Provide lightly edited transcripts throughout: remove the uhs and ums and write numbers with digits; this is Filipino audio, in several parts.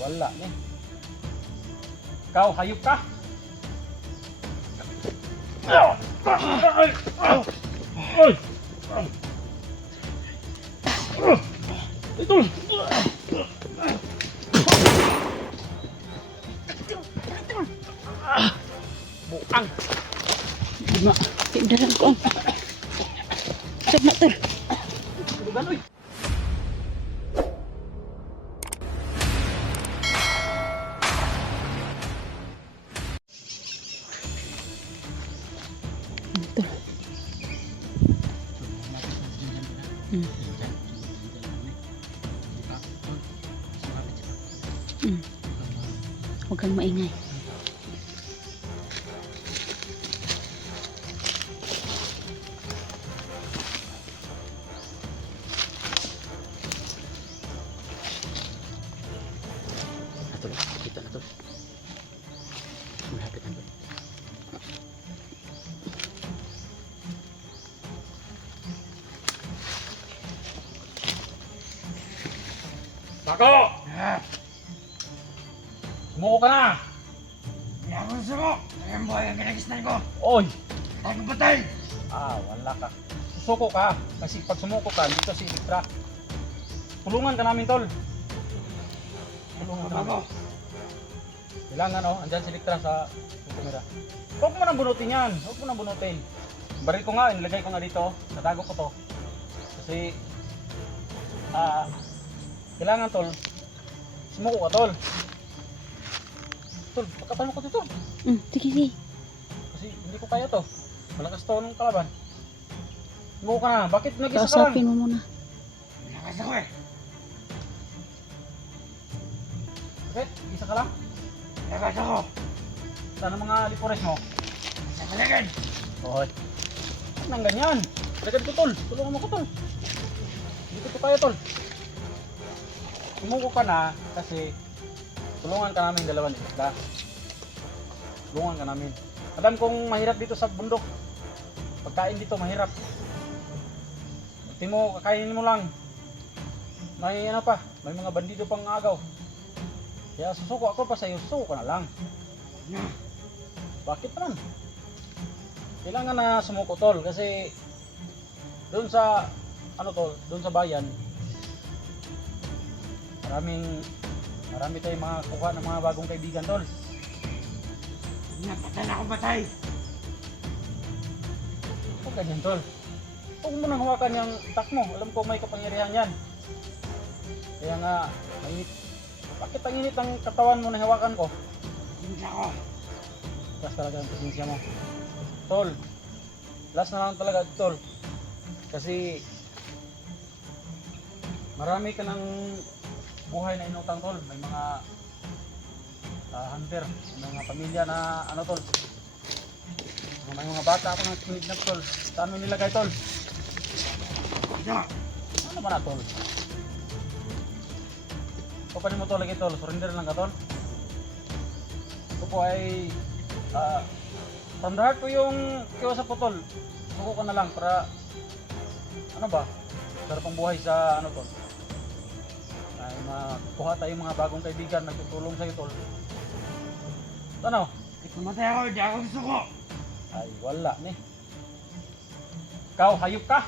wala ni. Ikaw, hayop ka! Ito! Buang! Ma, tindahan ko. Sab na tol. Dugan, uy! Tol. Hmm. Hmm. Huwag kang maingay. Kita na to. Malapit na to. Bako! Sumuko ka na! Hindi ako susuko. Ang buhay ang kinagisnan ko. Oy! Ako patay. Wala ka. Susuko ka. Kasi pag sumuko ka, dito si Elektra. Tulungan ka namin, tol. Tulungan ka namin. Kailangan, andyan si Elektra sa kamera. Huwag mo nang bunutin yan. Huwag mo nang bunutin. Baril ko nga, inilagay ko nga dito. Natago ko to. Kasi, kailangan, tol. Sumuko ka, tol. Tol, pagkatalo ko dito. Sige, sige. Kasi hindi ko kaya to. Malakas to ng kalaban. Sumuko ka na. Bakit nag-isa ka lang? Kausapin mo muna. Lakas ako eh. Bakit? Isa ka lang? Lakas ako. Saan ang mga lipores mo? Sa paligid. Hoy. Ano nang ganyan? Lagad ko, tol. Tulungan mo ko, tol. Hindi ko to kaya, tol. Sumuko ka na kasi tulungan ka namin dalawan isda. Tulungan ka namin. Alam kong mahirap dito sa bundok. Pagkain dito mahirap. Pagti mo, kakainin mo lang. May ano pa, may mga bandido pang agaw. Kaya susuko ako pa sa'yo, susuko ka na lang. Bakit naman? Kailangan na sumuko, tol, kasi doon sa doon sa bayan marami tayong mga kuha ng mga bagong kaibigan, tol. Napatay na ako patay. Huwag ganyan, tol. Huwag mo nang hawakan yung itak mo. Alam ko may kapangyarihan yan. Kaya nga, mainit. Bakit ang init ang katawan mo na hawakan ko? Hindi ako. Last talaga ang pasensya mo. Tol, last na lang talaga, tol. Kasi marami ka ng buhay na inutang, tol. May mga hunter, may mga pamilya na tol. May mga bata ako na kinidnap, tol. Saan mo nilagay, tol? Ito. Ano ba na, tol? Papanin mo to lagi, tol. Surrender lang ka, tol. Ito po ay from the heart ko yung kiwasa po, tol. Suko ka na lang para sarap ang buhay sa tol. Ay makuha tayong mga bagong kaibigan na tutulong sa'yo, tol. Ano? Namatay ako. Hindi ako susuko. Ay wala ni. Ikaw, hayop ka!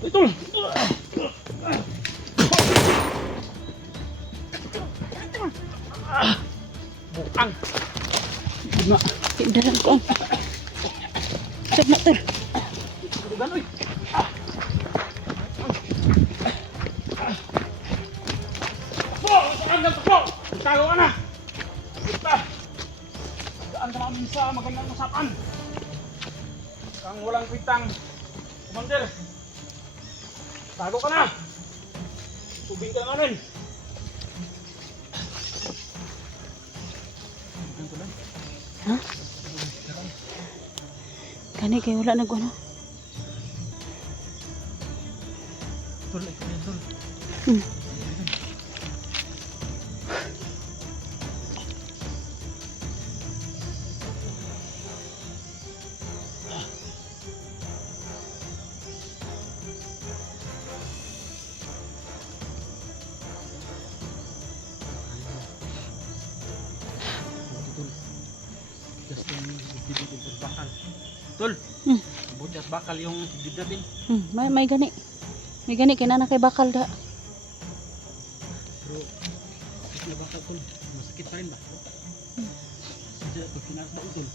Ito! Buang! Ma, tindahan ko. Sab na tol. Dugan, uy! Saan ka po? Tago ka na! Basta! Daan ka namin sa magandang usapan. Kang walang kwintang commander. Tago ka na! Tubig ka namin! Ha? Kani kayo wala nag-ano? Tol, ito yan, tol. bakal. Tol, Hmm. butas bakal yung higid natin. May gani. May gani kina na kay bakal da. Pero, sakit na bakal tol. Masakit pa rin ba? Sadya ito, pinasda tol.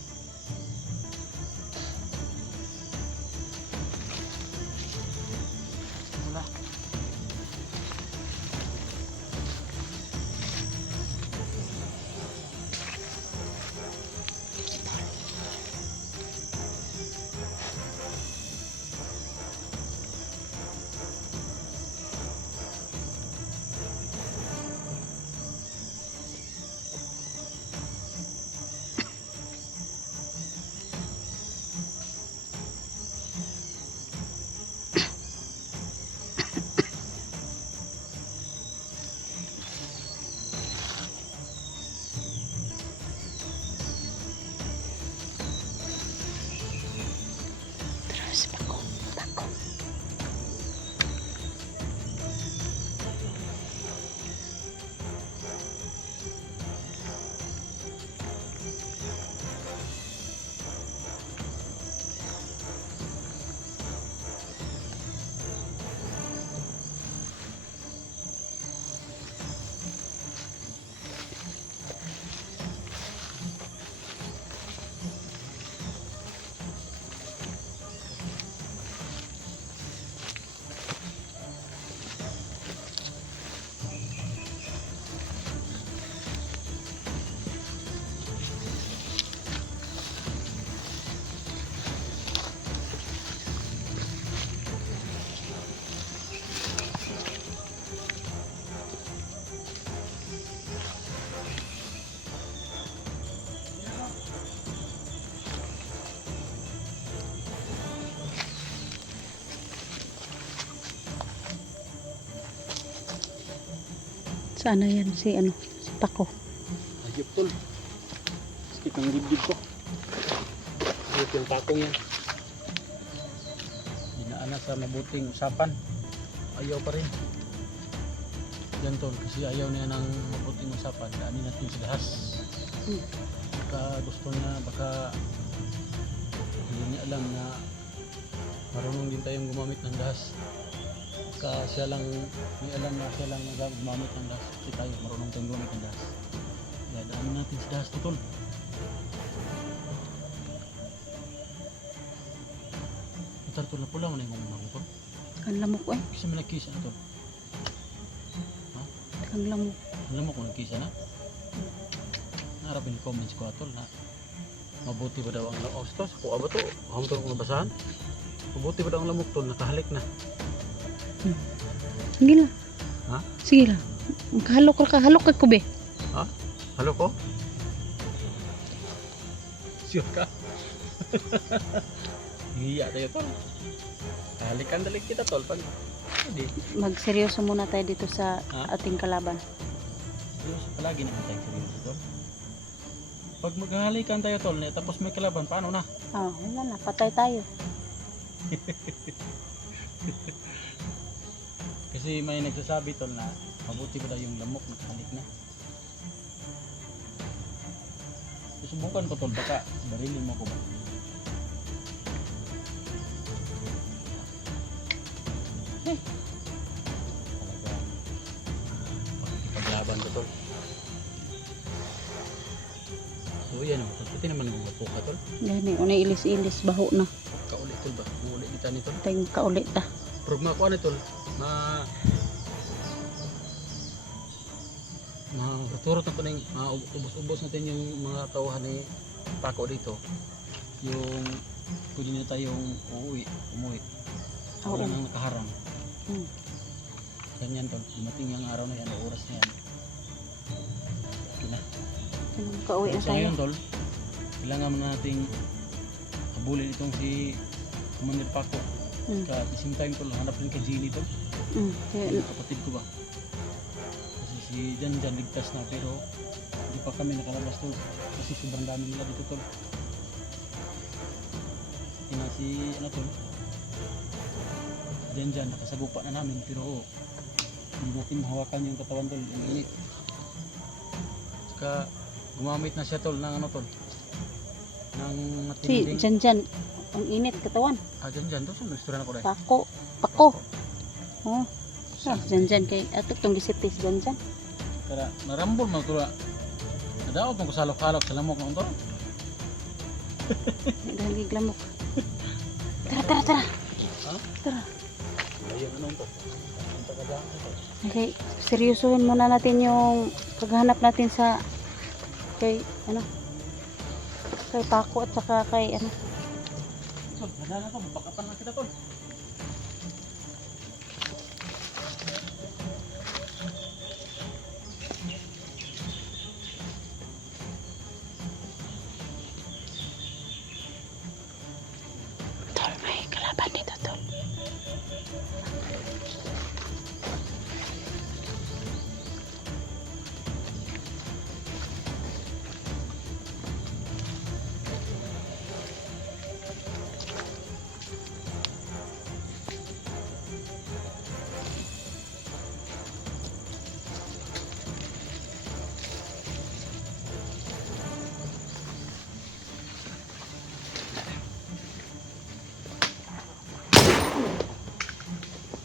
Wala. Terus pako. Sana yan si si Pako. Ayop tol. Sakit ng dibdib ko. Ayop yung takong yan. Dinaanan sa mabuting usapan. Ayaw pa rin. Yan tol, kasi ayaw niya ng mabuting usapan. Daanin natin sa dahas. Baka gusto niya, baka hindi niya alam na marunong din tayong gumamit ng dahas. Baka siya lang, may alam na siya lang gumamit ng dahas. Kasi tayo, marunong tayong gumamit ng dahas. Kaya daanin natin sa dahas tol. Matar tol na pula mo na yung mga tol. Ang lamok eh. Kasi malakisa na tol. Ang lamok. Alam mo kung nagkisa na? Narapin comments ko atol na mabuti ba daw ang lamok to? Sa kuha ba to? Hawag ko nabasahan? Mabuti ba daw ang lamok tol? Nakahalik na. Sige lang. Ha? Sige lang. Halok ka ko be. Ha? Halo ko? Sure ka? Hiya tayo tol. Halikan dalig kita tol. Pag hindi. Magseryoso muna tayo dito sa ating kalaban. Seryoso palagi naman tayo seryoso tol. Pag maghahalikan tayo tol, tapos may kalaban, paano na? Wala na. Patay tayo. Kasi may nagsasabi tol na mabuti ba daw yung lamok nakahalik na. Susubukan ko tol, baka barilin mo ko ba? Talaga pakikipaglaban to tol. So yan o, pati naman yung mapuka tol. Gani, unay ilis-ilis. Baho na. Kaulit tol ba? Muulit kita ni tol. Tayong kaulit ta. Pero makuha na tol, turot na po na yung ubos-ubos natin yung mga tauhan ni Pako dito. Yung pwede na tayong umuwi. Wala nang nakaharang. Ganyan tol, dumating yung araw na yan, oras na yan. Okay na. Kauwi na So tayo. ngayon tol, kailangan mo nating habulin itong si Commander Pako. At the same time tol, hanap rin kay Genie tol. Yung kapatid ko ba? Kasi si Jan ligtas na pero hindi pa kami nakalabas tol. Kasi sobrang dami nila dito tol. Tina si ano tol? Jan nakasagupa na namin pero hindi natin mahawakan yung katawan tol. Yung init. Saka gumamit na siya tol ng ano tol. Nang Si matinding. Janjan. Ang init katawan. Dyan. Doon sa istorya na ko dahil. Pako. Oh. Janjan kay ato tong gisipis Janjan. Kaya narambol mo ito. Nadaot mo ko salok-halok sa lamok na ito. Dahil glamok. Tara. Ha? Tara. Ayun, ano ito? Ang tagadaan ito. Okay, seryosohin muna natin yung paghanap natin sa kay Paco at saka kay Tol, nadaan na ito. Bakapan lang kita, Tol. Tol, may kalaban dito, Tol.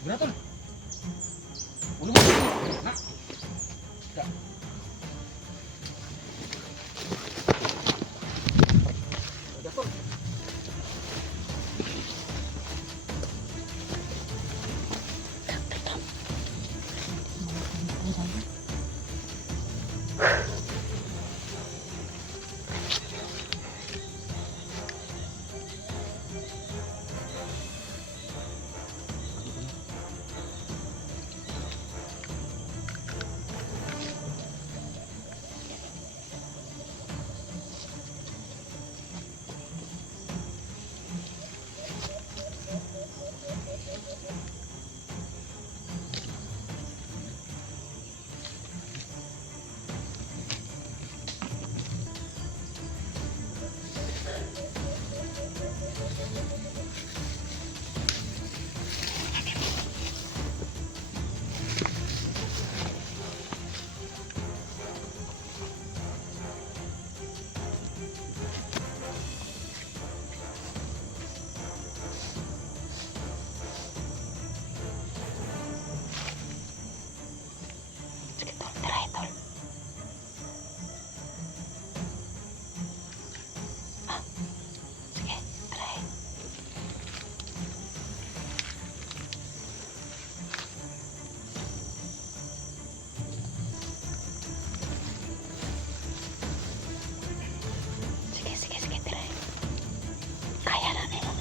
Gila, Tol. Ulo mo. Na. Ya. Ada, Tol. Sige, Tol. Tara, Tol. Sige, tara. Sige, tara. Kaya na nila.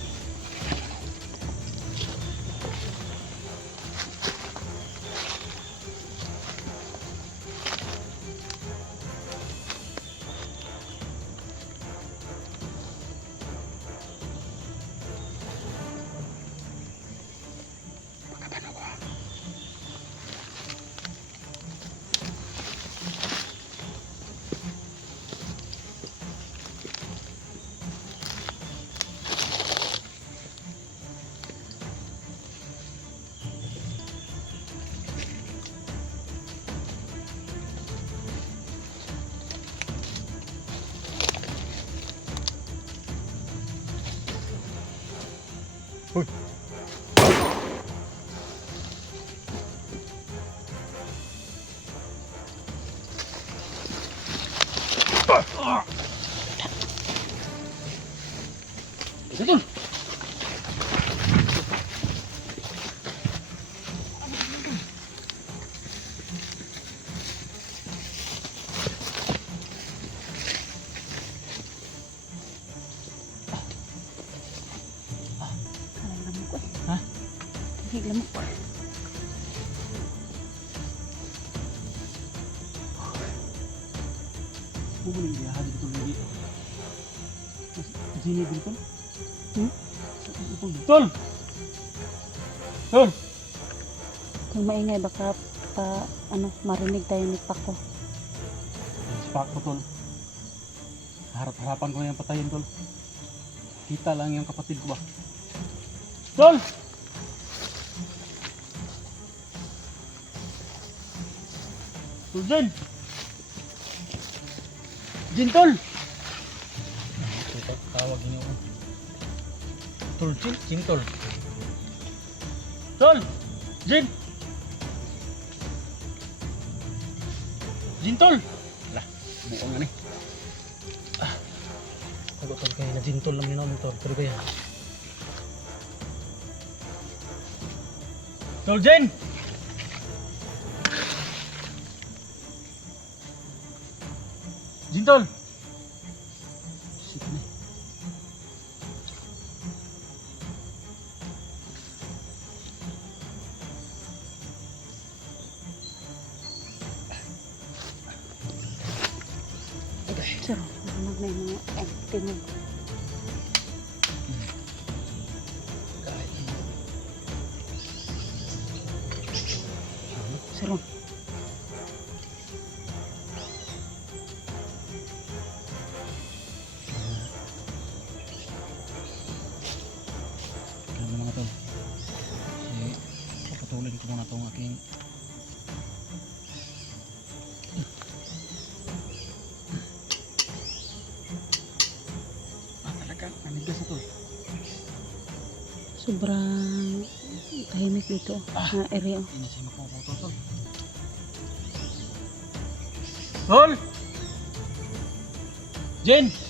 Bakapan ako. Hoy. Ito, Tol. Ang lamok eh. Ha? Ang lamok. Bumuli dia hadir tu lagi. Sini betul? Betul. Betul. Kung maingay baka marinig tayo ni Paco. Sepak betul. Harap-harapan ko yung patayin, Tol. Kita lang yung kapatid ko ba. Tol! Tol, Jen! Jen, Tol! Tawag niyo. Tol, Jin, Jin tol. Tol! Jin! Jin tol! Lah, buong nga ni. Tago tol kayo na Jin tol lang yun tol. Pero kaya. Tol Jin! Jin tol! Sige na. Sir, narinig na yung mga tinog. Sir, Ano mga tol? Papatuloy ko muna itong aking talagang nanigas na tol. sobrang tahimik dito na area. Hindi siya mapuputo tol. Tol! Jen!